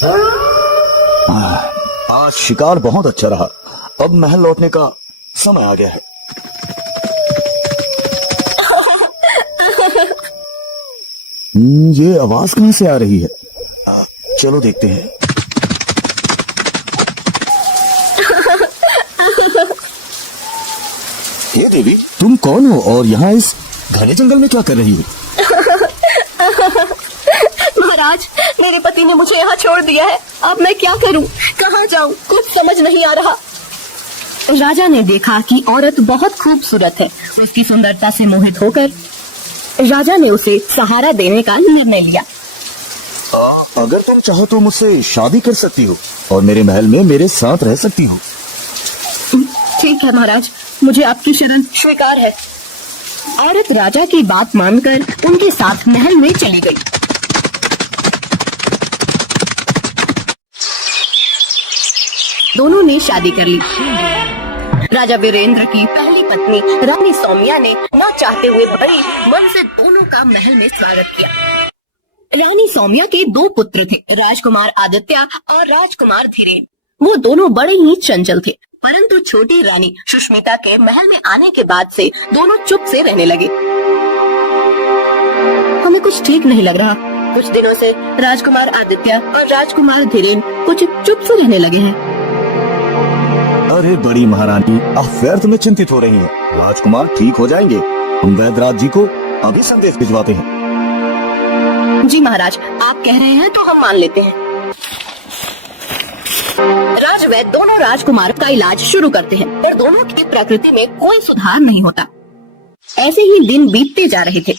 आज शिकार बहुत अच्छा रहा। अब महल लौटने का समय आ गया है। ये आवाज कहां से आ रही है? चलो देखते हैं। ये देवी, तुम कौन हो और यहाँ इस घने जंगल में क्या कर रही हो? महाराज, मेरे पति ने मुझे यहाँ छोड़ दिया है। अब मैं क्या करूँ, कहाँ जाऊँ, कुछ समझ नहीं आ रहा। राजा ने देखा कि औरत बहुत खूबसूरत है। उसकी सुंदरता से मोहित होकर राजा ने उसे सहारा देने का निर्णय लिया। अगर तुम चाहो तो मुझसे शादी कर सकती हो और मेरे महल में मेरे साथ रह सकती हो। ठीक है महाराज, मुझे आपकी शरण स्वीकार है। औरत राजा की बात मानकर उनके साथ महल में चली गई। दोनों ने शादी कर ली। राजा वीरेंद्र की पहली पत्नी रानी सौम्या ने न चाहते हुए बड़ी मन से दोनों का महल में स्वागत किया। रानी सौम्या के 2 पुत्र थे, राजकुमार आदित्य और राजकुमार धीरेन। वो दोनों बड़े ही चंचल थे, परंतु छोटी रानी सुष्मिता के महल में आने के बाद से दोनों चुप से रहने लगे। हमें कुछ ठीक नहीं लग रहा। कुछ दिनों से राजकुमार आदित्य और राजकुमार धीरेन कुछ चुप से रहने लगे हैं। अरे बड़ी महारानी, आप व्यर्थ में चिंतित हो रही हैं। राजकुमार ठीक हो जाएंगे। हम वैद्यराज जी को अभी संदेश भिजवाते हैं। जी महाराज, आप कह रहे हैं तो हम मान लेते हैं। राजवैद्य दोनों राजकुमारों का इलाज शुरू करते हैं, पर दोनों की प्रकृति में कोई सुधार नहीं होता। ऐसे ही दिन बीतते जा रहे थे।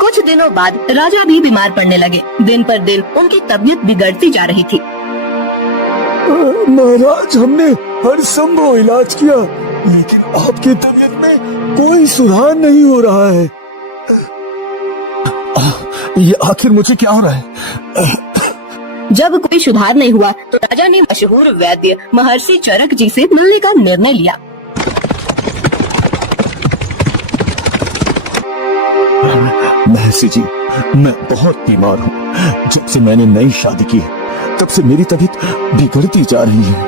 कुछ दिनों बाद राजा भी बीमार पड़ने लगे। दिन पर दिन उनकी तबीयत बिगड़ती जा रही थी। महाराज, हमने हर संभव इलाज किया, लेकिन आपकी तबीयत में कोई सुधार नहीं हो रहा है। ये आखिर मुझे क्या हो रहा है? जब कोई सुधार नहीं हुआ तो राजा ने मशहूर वैद्य महर्षि चरक जी से मिलने का निर्णय लिया। महर्षि जी, मैं बहुत बीमार हूँ। जब से मैंने नई शादी की है तब से मेरी तबीयत बिगड़ती जा रही है।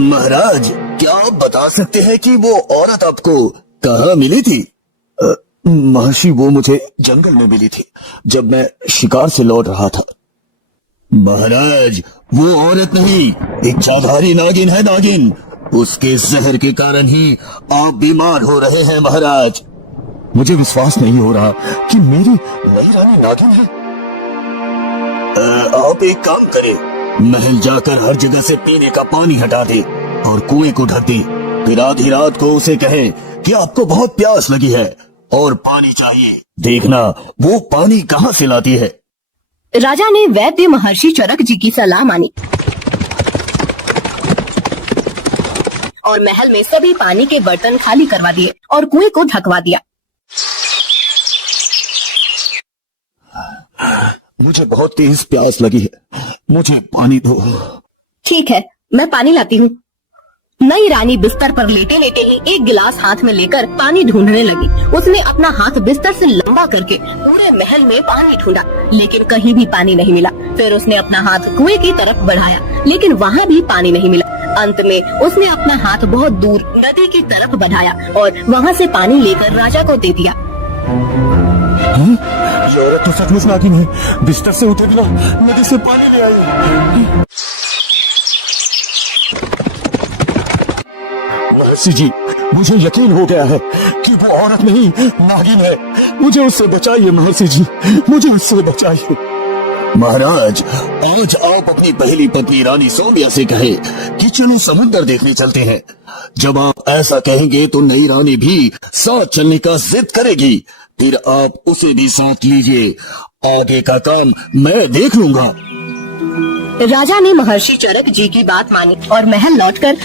महाराज, क्या आप बता सकते हैं कि वो औरत आपको कहाँ मिली थी? महर्षि, वो मुझे जंगल में मिली थी जब मैं शिकार से लौट रहा था। महाराज, वो औरत नहीं, इच्छाधारी नागिन है। नागिन, उसके जहर के कारण ही आप बीमार हो रहे हैं। महाराज, मुझे विश्वास नहीं हो रहा कि मेरी नई रानी नागिन है। आप एक काम करें, महल जाकर हर जगह से पीने का पानी हटा दे और कुएं को ढक दे। फिर आधी रात को उसे कहें कि आपको बहुत प्यास लगी है और पानी चाहिए। देखना वो पानी कहाँ से लाती है। राजा ने वैद्य महर्षि चरक जी की सलाह मानी और महल में सभी पानी के बर्तन खाली करवा दिए और कुएं को ढकवा दिया। मुझे बहुत तेज प्यास लगी है, मुझे पानी दो। ठीक है, मैं पानी लाती हूँ। नई रानी बिस्तर पर लेटे लेटे ही एक गिलास हाथ में लेकर पानी ढूंढने लगी। उसने अपना हाथ बिस्तर से लंबा करके पूरे महल में पानी ढूंढा, लेकिन कहीं भी पानी नहीं मिला। फिर उसने अपना हाथ कुएं की तरफ बढ़ाया, लेकिन वहाँ भी पानी नहीं मिला। अंत में उसने अपना हाथ बहुत दूर नदी की तरफ बढ़ाया और वहाँ से पानी लेकर राजा को दे दिया। ये औरत तो सचमुच नागिन है। बिस्तर से उठे बिना नदी से पानी ले आई। महर्षि जी, मुझे यकीन हो गया है कि वो औरत नहीं नागिन है। मुझे उससे बचाइए महर्षि जी, मुझे उससे बचाइए। महाराज, आज आप अपनी पहली पत्नी रानी सौम्या से कहे कि चलो समुद्र देखने चलते हैं। जब आप ऐसा कहेंगे तो नई रानी भी साथ चलने का जिद करेगी। फिर आप उसे भी साथ लीजिए। आगे का काम मैं देख लूंगा। राजा ने महर्षि चरक जी की बात मानी और महल लौटकर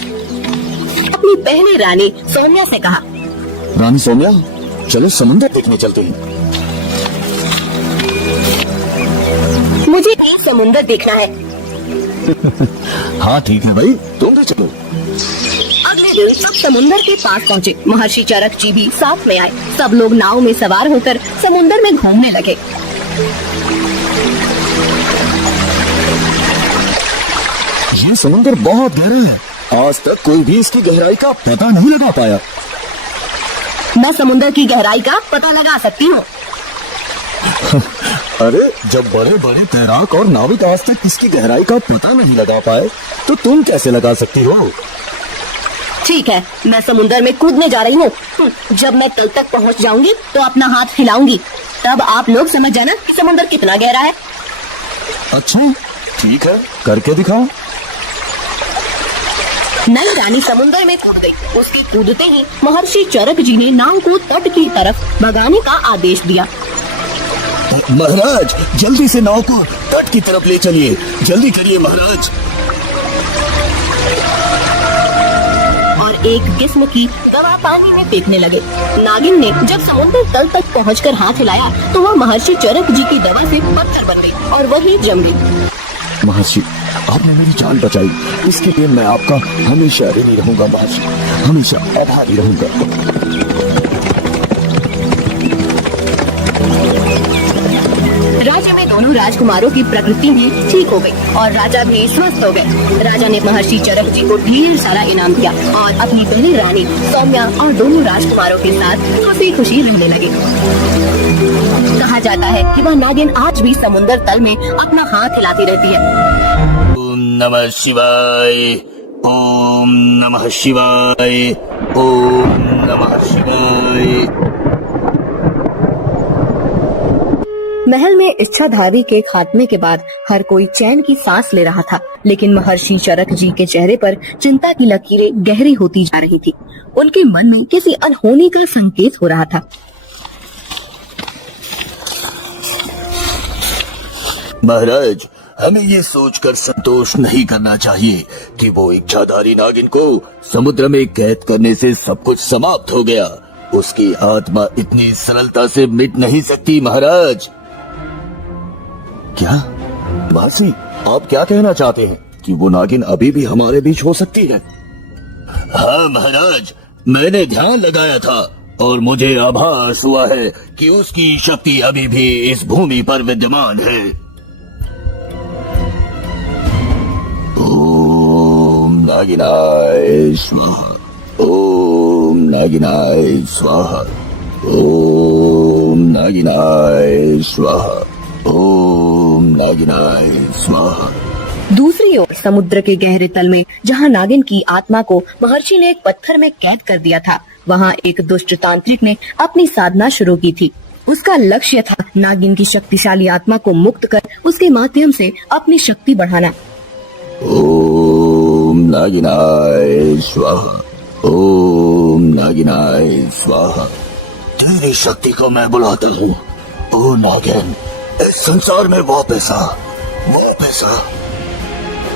अपनी पहली रानी सौम्या से कहा, रानी सौम्या, चलो समुद्र देखने चलते हैं। मुझे भी समुद्र देखना है। हाँ ठीक है भाई, तुम भी चलो। अगले दिन सब समुद्र के पास पहुँचे। महर्षि चरक जी भी साथ में आए। सब लोग नाव में सवार होकर समुद्र में घूमने लगे। ये समुद्र बहुत गहरा है, आज तक कोई भी इसकी गहराई का पता नहीं लगा पाया। मैं समुद्र की गहराई का पता लगा सकती हूँ। अरे जब बड़े बड़े तैराक और नाविक आज तक इसकी गहराई का पता नहीं लगा पाए, तो तुम कैसे लगा सकती हो? ठीक है, मैं समुद्र में कूदने जा रही हूँ। जब मैं तल तक पहुँच जाऊंगी तो अपना हाथ हिलाऊंगी, तब आप लोग समझ जाना कि समुद्र कितना गहरा है। अच्छा ठीक है, करके दिखाओ। नई रानी समुद्र में कूद गई। उसके कूदते ही महर्षि चरक जी ने नाव को तट की तरफ भगाने का आदेश दिया। महाराज जल्दी से नाव को तट की तरफ ले चलिए, जल्दी करिए महाराज। और एक किस्म की दवा पानी में फेंकने लगे। नागिन ने जब समुद्र तल तक पहुंचकर हाथ हिलाया तो वह महर्षि चरक जी की दवा से पत्थर बन गई और वही जम गई। महर्षि आपने मेरी जान बचाई, इसके लिए मैं आपका हमेशा ऋणी रहूंगा महर्षि, हमेशा आभारी रहूंगा। राज्य में दोनों राजकुमारों की प्रकृति भी ठीक हो गई और राजा भी स्वस्थ हो गए। राजा ने महर्षि चरक जी को ढेर सारा इनाम दिया और अपनी पहली रानी सौम्या और दोनों राजकुमारों के साथ हंसी खुशी रहने लगे। कहा जाता है कि वह नागिन आज भी समुद्र तल में अपना हाथ हिलाती रहती है। ओम नमः शिवाय, ओम नमः शिवाय, ओम नमः शिवाय। महल में इच्छाधारी के खात्मे के बाद हर कोई चैन की सांस ले रहा था, लेकिन महर्षि चरक जी के चेहरे पर चिंता की लकीरें गहरी होती जा रही थी। उनके मन में किसी अनहोनी का संकेत हो रहा था। महाराज हमें ये सोचकर संतोष नहीं करना चाहिए कि वो इच्छाधारी नागिन को समुद्र में कैद करने से सब कुछ समाप्त हो गया। उसकी आत्मा इतनी सरलता से मिट नहीं सकती महाराज। क्या महर्षि आप क्या कहना चाहते हैं कि वो नागिन अभी भी हमारे बीच हो सकती है? हाँ महाराज, मैंने ध्यान लगाया था और मुझे आभास हुआ है कि उसकी शक्ति अभी भी इस भूमि पर विद्यमान है। ओम नागिनाय स्वाहा, ओम नागिनाय स्वाहा, ओम नागिनाय स्वाहा, ओम नागिनाय स्वाहा। दूसरी ओर समुद्र के गहरे तल में जहाँ नागिन की आत्मा को महर्षि ने एक पत्थर में कैद कर दिया था, वहाँ एक दुष्ट तांत्रिक ने अपनी साधना शुरू की थी। उसका लक्ष्य था नागिन की शक्तिशाली आत्मा को मुक्त कर उसके माध्यम से अपनी शक्ति बढ़ाना। ओम नागिनाय स्वाहा, ओम नागिनाय स्वाहा। तेरी शक्ति को मैं बुलाता हूँ। ओ नागिन, इस संसार में वापस आ, वापस आ।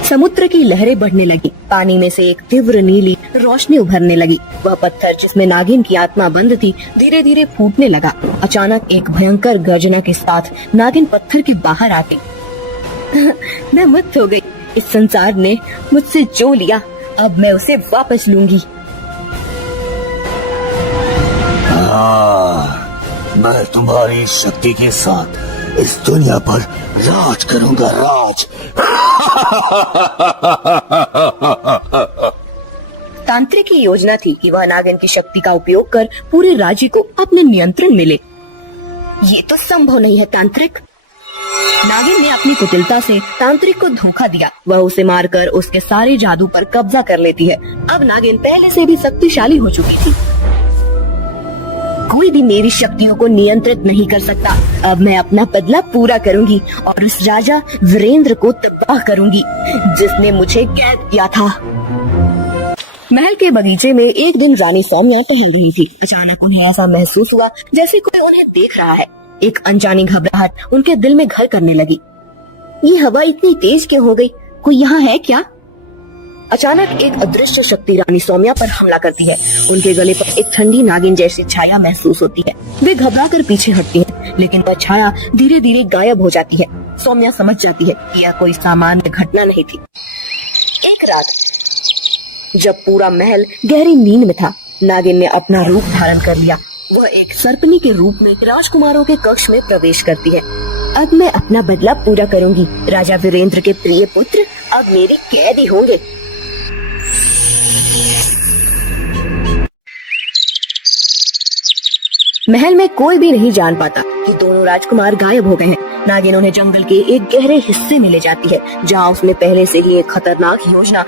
समुद्र की लहरें बढ़ने लगी। पानी में से एक तीव्र नीली रोशनी उभरने लगी। वह पत्थर जिसमें नागिन की आत्मा बंद थी धीरे धीरे फूटने लगा। अचानक एक भयंकर गर्जना के साथ नागिन पत्थर के बाहर आ गई। मैं मुक्त हो गई। इस संसार ने मुझसे जो लिया, अब मैं उसे वापस लूंगी। मैं तुम्हारी शक्ति के साथ इस दुनिया पर राज करूंगा, राज। तांत्रिक की योजना थी कि वह नागिन की शक्ति का उपयोग कर पूरे राज्य को अपने नियंत्रण में ले। ये तो संभव नहीं है तांत्रिक। नागिन ने अपनी कुटिलता से तांत्रिक को धोखा दिया। वह उसे मारकर उसके सारे जादू पर कब्जा कर लेती है। अब नागिन पहले से भी शक्तिशाली हो चुकी थी। कोई भी मेरी शक्तियों को नियंत्रित नहीं कर सकता। अब मैं अपना बदला पूरा करूंगी और उस राजा वीरेंद्र को तबाह करूंगी जिसने मुझे कैद किया था। महल के बगीचे में एक दिन रानी सौम्या टहल रही थी। अचानक उन्हें ऐसा महसूस हुआ जैसे कोई उन्हें देख रहा है। एक अनजानी घबराहट उनके दिल में घर करने लगी। ये हवा इतनी तेज क्यों हो गई? कोई यहाँ है क्या? अचानक एक अदृश्य शक्ति रानी सौम्या पर हमला करती है। उनके गले पर एक ठंडी नागिन जैसी छाया महसूस होती है। वे घबराकर पीछे हटती हैं, लेकिन वह छाया धीरे धीरे गायब हो जाती है। सौम्या समझ जाती है कि यह कोई सामान्य घटना नहीं थी। एक रात जब पूरा महल गहरी नींद में था, नागिन ने अपना रूप धारण कर लिया। वह एक सर्पनी के रूप में राजकुमारों के कक्ष में प्रवेश करती है। अब मैं अपना बदला पूरा करूंगी। राजा वीरेंद्र के प्रिय पुत्र अब मेरे कैदी होंगे। महल में कोई भी नहीं जान पाता कि दोनों राजकुमार गायब हो गए हैं। नागिन उन्हें जंगल के एक गहरे हिस्से में ले जाती है, जहाँ उसने पहले से ही एक खतरनाक योजना